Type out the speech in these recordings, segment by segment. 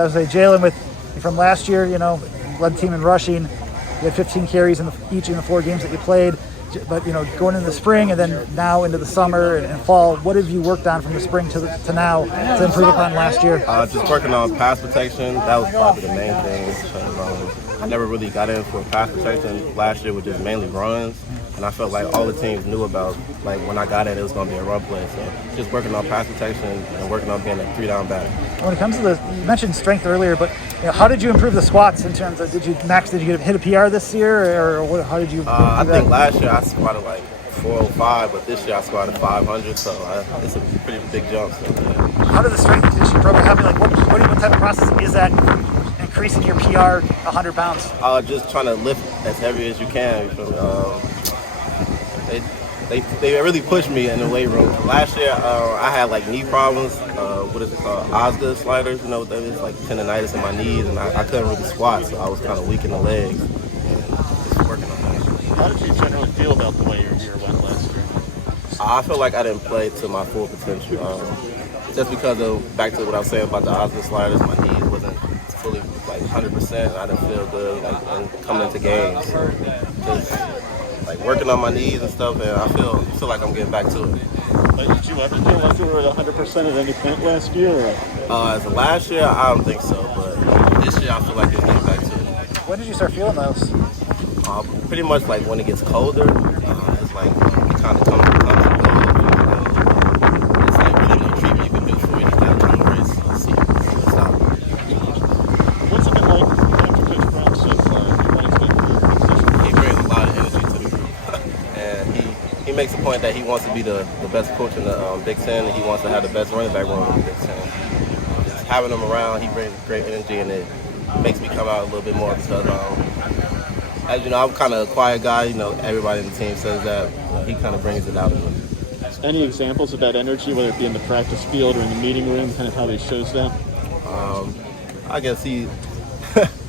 I was Jalen from last year, led the team in rushing. You had 15 carries each in the 4 games that you played. But, going into the spring and then now into the summer and fall, what have you worked on from the spring to now to improve upon last year? Just working on pass protection. That was probably the main thing. I never really got in for pass protection. Last year was just mainly runs. And I felt like all the teams knew about, when I got in, it was going to be a run play. So just working on pass protection and working on being a 3-down back. When it comes to you mentioned strength earlier, but how did you improve the squats in terms of, did you hit a PR this year, or how did you I think last year I squatted 405, but this year I squatted 500, so it's a pretty big jump. So, yeah. How did the strength and conditioning program help you? What type of process is that increasing your PR 100 pounds? Just trying to lift as heavy as you can. They really pushed me in the weight room. Last year, I had knee problems. What is it called? Osgood sliders. You know what that is? Tendonitis in my knees, and I couldn't really squat, so I was kind of weak in the legs. And just working on that. How did you generally feel about the way your year went last year? I feel like I didn't play to my full potential. Just because of back to what I was saying about the Osgood sliders, my knees wasn't fully 100%. I didn't feel good coming into games. So just working on my knees and stuff, and I feel like I'm getting back to it. Did you ever feel like you were at 100% at any point last year? As of last year, I don't think so, but this year I feel like it's getting back to it. When did you start feeling those? Pretty much when it gets colder, it's it kind of comes to blow. It's really no treatment you can do for it. You got to come race and see what's out. What's it been like after Coach Brown so far? He brings a lot of energy to the group, and he makes a point that he wants to be the best coach in the Big Ten, and he wants to have the best running back room in the Big Ten. Just having him around, he brings great energy, and it makes me come out a little bit more because, as you know, I'm kind of a quiet guy. Everybody in the team says that. He kind of brings it out of me. Any examples of that energy, whether it be in the practice field or in the meeting room, kind of how he shows that? I guess he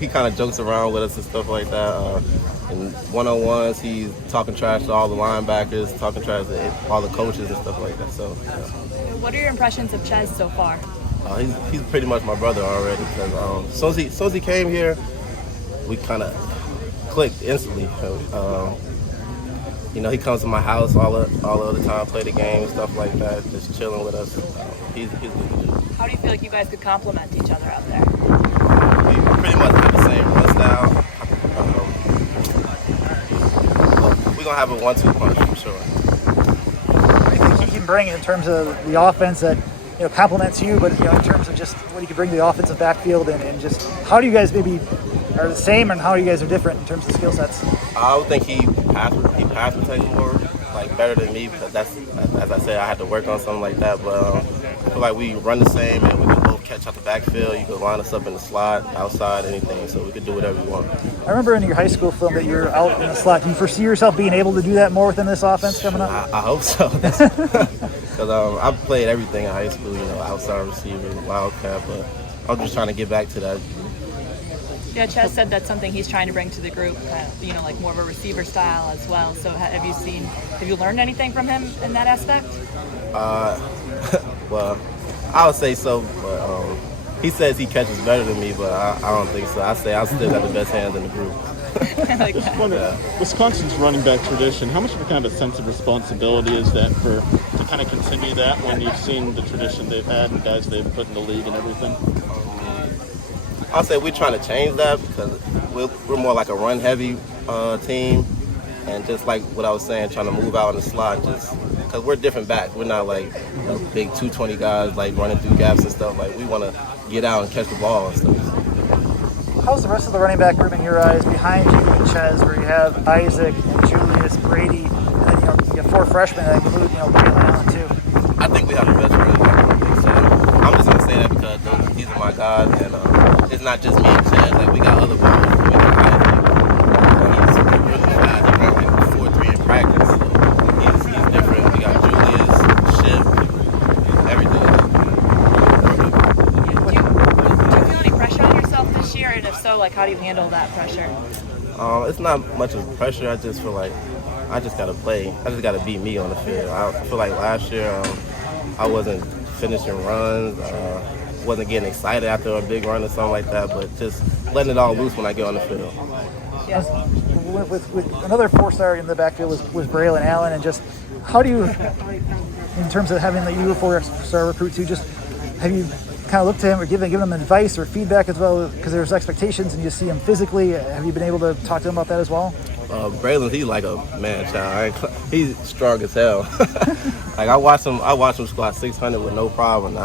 kind of jokes around with us and stuff like that. In one-on-ones, he's talking trash to all the linebackers, talking trash to all the coaches and stuff like that. So, yeah. What are your impressions of Chez so far? He's pretty much my brother already. Because as soon as he came here, we kind of clicked instantly. He comes to my house all the time, play the game and stuff like that, just chilling with us. He's a good dude. How do you feel like you guys could complement each other out there? We pretty much have the same run style. We're going to have a 1-2 punch for sure. What do you think he can bring in terms of the offense that complements you, but in terms of just what he can bring to the offensive backfield and just how do you guys maybe are the same and how you guys are different in terms of skill sets? I would think he pass protects more, better than me because that's, as I said, I had to work on something like that. But I feel like we run the same and we can both catch out the backfield. You can line us up in the slot, outside, anything. So we could do whatever you want. I remember in your high school film that you're out in the slot. Do you foresee yourself being able to do that more within this offense coming up? I hope so. Because I've played everything in high school, outside receiver, wildcat, but I'm just trying to get back to that. Yeah, Chez said that's something he's trying to bring to the group, more of a receiver style as well. So have you learned anything from him in that aspect? Well, I would say so, but he says he catches better than me, but I don't think so. I say I still got the best hands in the group. I like that. Wisconsin's running back tradition, how much of a kind of a sense of responsibility is that to kind of continue that when you've seen the tradition they've had and guys they've put in the league and everything? I'll say we're trying to change that because we're more like a run-heavy team, and just like what I was saying, trying to move out in the slot, just because we're different backs. We're not big 220 guys running through gaps and stuff. We want to get out and catch the ball and stuff. How's the rest of the running back room in your eyes behind you and Chez, where you have Isaac and Julius, Brady, and then you have 4 freshmen that include Braylon Allen too? I think we have the best running back in the Big Ten. I'm just gonna say that because these are my guys, and it's not just me and Chez. We got other players. We got Isaac. He's really fast. He ran 4.3 in practice. So he's different. We got Julius, Ship, everything. Do you feel any pressure on yourself this year? And if so, how do you handle that pressure? It's not much of pressure. I just feel like I just gotta play. I just gotta beat me on the field. I feel like last year I wasn't finishing runs. wasn't getting excited after a big run or something like that, but just letting it all loose when I get on the field. Yeah. With another 4-star in the backfield was Braylon Allen, and just how do you, in terms of having the you 4-star recruit too, just have you kind of looked to him or given him advice or feedback as well, because there's expectations and you see him physically? Have you been able to talk to him about that as well? Braylon, he's like a man child. He's strong as hell. Like I watch him squat 600 with no problem.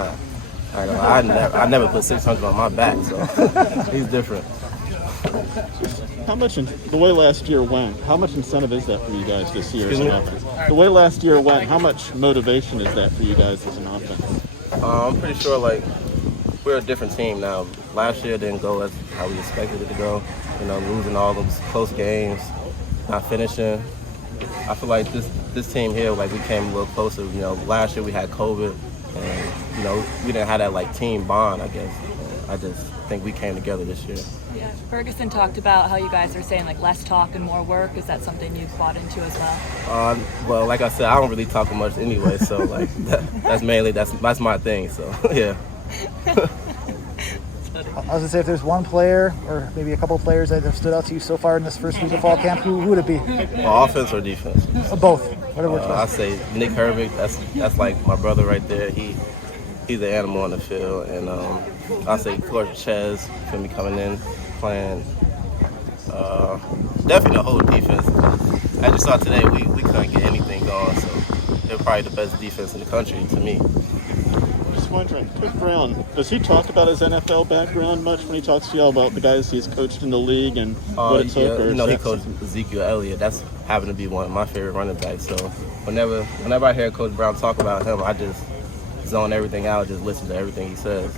I never put 600 on my back, so he's different. How much, the way last year went, how much incentive is that for you guys this year as an offense? The way last year went, how much motivation is that for you guys as an offense? I'm pretty sure like we're a different team now. Last year didn't go as how we expected it to go. You know, losing all those close games, not finishing. I feel like this team here, like we came a little closer. You know, last year we had COVID, and you know we didn't have that like team bond, I guess. I just think we came together this year. Yeah. Ferguson talked about how you guys are saying like less talk and more work. Is that something you've bought into as well? Well, like I said, I don't really talk much anyway, so like that's my thing. So yeah. I was gonna say, if there's one player or maybe a couple players that have stood out to you so far in this first week of fall camp, who would it be? Well, offense or defense? Both. Whatever works I best. say Nick Herbig. That's like my brother right there. He's an animal on the field, and I say Coach Chez can be coming in playing. Definitely the whole defense. As you saw today, we couldn't get anything going, so they're probably the best defense in the country to me. Just wondering, Coach Brown, does he talk about his NFL background much when he talks to you all about the guys he's coached in the league and what it took? Yeah, you know, he coached Ezekiel Elliott. That's happened to be one of my favorite running backs. So whenever I hear Coach Brown talk about him, I just zone everything out, just listen to everything he says.